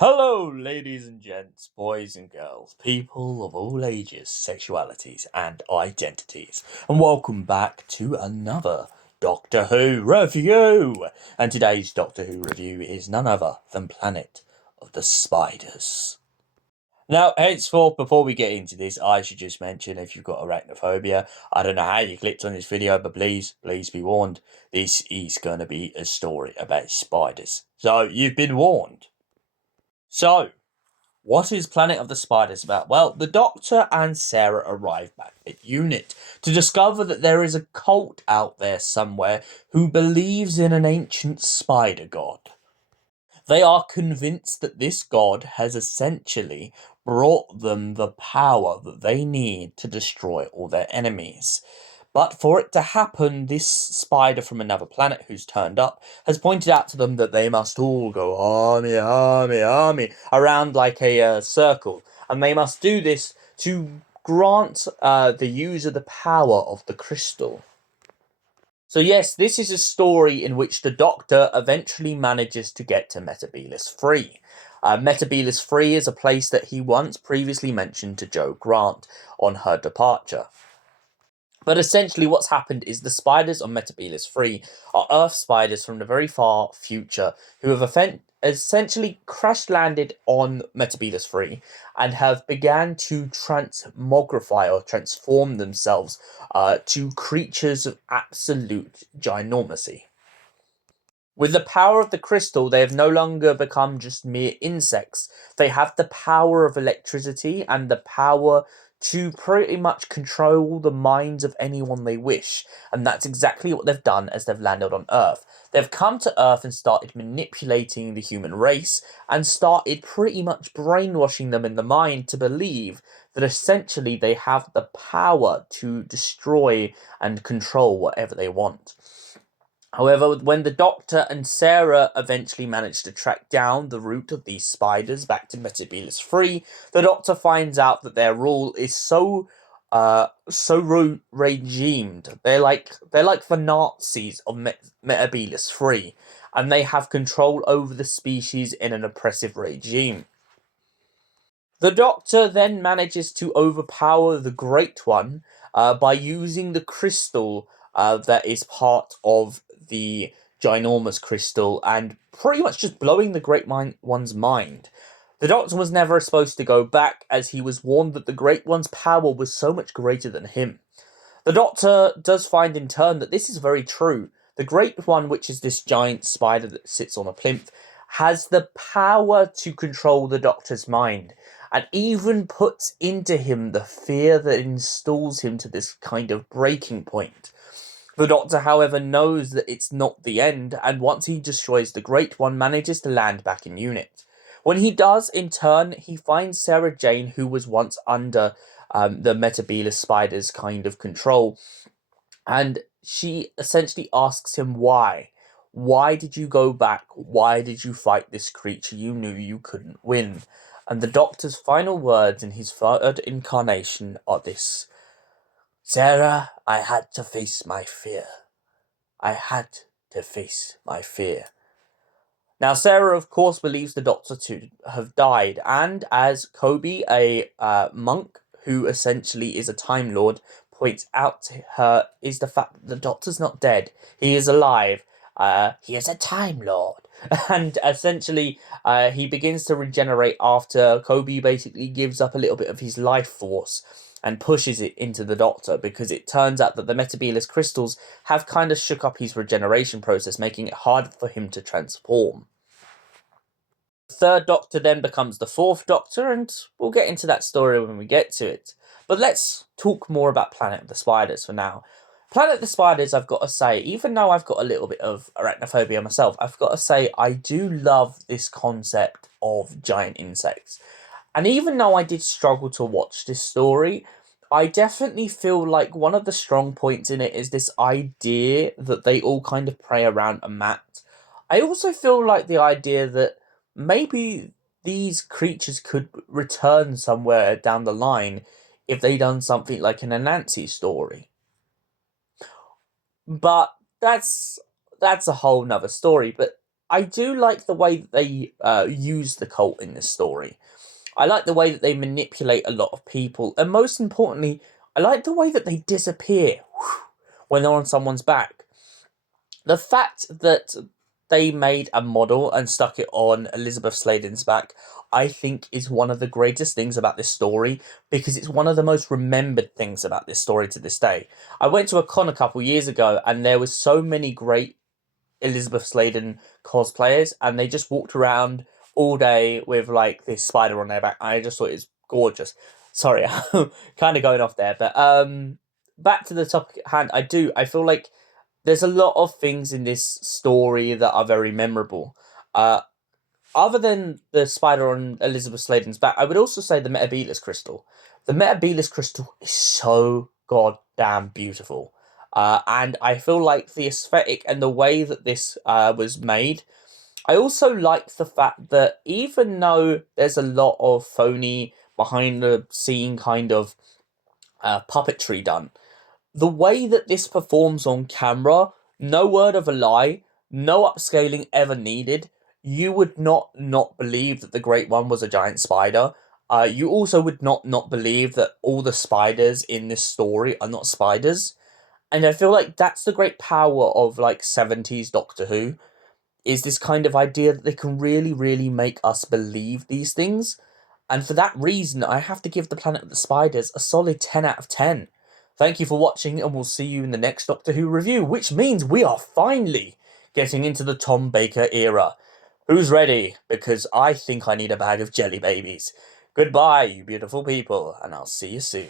Hello, ladies and gents, boys and girls, people of all ages, sexualities, and identities, and welcome back to another Doctor Who review. And today's Doctor Who review is none other than Planet of the Spiders. Now, henceforth, before we get into this, I should just mention if you've got arachnophobia, I don't know how you clicked on this video, but please be warned, this is going to be a story about spiders. So, you've been warned. So, what is Planet of the Spiders about? Well, the Doctor and Sarah arrive back at UNIT to discover that there is a cult out there somewhere who believes in an ancient spider god. They are convinced that this god has essentially brought them the power that they need to destroy all their enemies. But for it to happen, this spider from another planet who's turned up has pointed out to them that they must all go army, army, army around like a circle. And they must do this to grant the user the power of the crystal. So yes, this is a story in which the Doctor eventually manages to get to Meta Belus Three. Meta Belus Three is a place that he once previously mentioned to Jo Grant on her departure. But essentially what's happened is the spiders on Meta Belus Three are Earth spiders from the very far future who have essentially crash-landed on Meta Belus Three and have began to transmogrify or transform themselves to creatures of absolute ginormity. With the power of the crystal, they have no longer become just mere insects. They have the power of electricity and the power to pretty much control the minds of anyone they wish. And that's exactly what they've done as they've landed on Earth. They've come to Earth and started manipulating the human race and started pretty much brainwashing them in the mind to believe that essentially they have the power to destroy and control whatever they want. However, when the Doctor and Sarah eventually manage to track down the route of these spiders back to Meta Belus Three, the Doctor finds out that their rule is so regimed. They're like the Nazis of Meta Belus Three, and they have control over the species in an oppressive regime. The Doctor then manages to overpower the Great One by using the crystal that is part of the ginormous crystal and pretty much just blowing the Great One's mind. The Doctor was never supposed to go back as he was warned that the Great One's power was so much greater than him. The Doctor does find in turn that this is very true. The Great One, which is this giant spider that sits on a plinth, has the power to control the Doctor's mind and even puts into him the fear that installs him to this kind of breaking point. The Doctor, however, knows that it's not the end, and once he destroys the Great One, manages to land back in UNIT. When he does, in turn, he finds Sarah Jane, who was once under the Meta Belus Spiders' kind of control, and she essentially asks him why. Why did you go back? Why did you fight this creature you knew you couldn't win? And the Doctor's final words in his third incarnation are this: Sarah, I had to face my fear. I had to face my fear. Now, Sarah, of course, believes the Doctor to have died, and as Kobe, a monk who essentially is a Time Lord, points out to her, is the fact that the Doctor's not dead. He is alive. He is a Time Lord. And essentially, he begins to regenerate after Kobe basically gives up a little bit of his life force and pushes it into the Doctor, because it turns out that the Meta Belus crystals have kind of shook up his regeneration process, making it hard for him to transform. The third Doctor then becomes the fourth Doctor, and we'll get into that story when we get to it. But let's talk more about Planet of the Spiders for now. Planet of the Spiders, I've got to say, even though I've got a little bit of arachnophobia myself, I've got to say I do love this concept of giant insects. And even though I did struggle to watch this story, I definitely feel like one of the strong points in it is this idea that they all kind of prey around a mat. I also feel like the idea that maybe these creatures could return somewhere down the line if they done something like an Anansi story. But that's that's a whole nother story. But I do like the way that they use the cult in this story. I like the way that they manipulate a lot of people, and most importantly, I like the way that they disappear when they're on someone's back. The fact that they made a model and stuck it on Elizabeth Sladen's back, I think, is one of the greatest things about this story because it's one of the most remembered things about this story to this day. I went to a con a couple years ago and there was so many great Elizabeth Sladen cosplayers, and they just walked around all day with like this spider on their back. I just thought it was gorgeous. Sorry, I'm kind of going off there, but back to the topic at hand. I feel like there's a lot of things in this story that are very memorable. Other than the spider on Elizabeth Sladen's back, I would also say the Meta Belus crystal. The Meta Belus crystal is so goddamn beautiful. And I feel like the aesthetic and the way that this was made. I also like the fact that even though there's a lot of phony behind the scene kind of puppetry done, the way that this performs on camera, no word of a lie, no upscaling ever needed. You would not believe that the Great One was a giant spider. You also would not believe that all the spiders in this story are not spiders. And I feel like that's the great power of like 70s Doctor Who, is this kind of idea that they can really make us believe these things. And for that reason, I have to give the Planet of the Spiders a solid 10 out of 10. Thank you for watching, and we'll see you in the next Doctor Who review, which means we are finally getting into the Tom Baker era. Who's ready? Because I think I need a bag of jelly babies. Goodbye, you beautiful people, and I'll see you soon.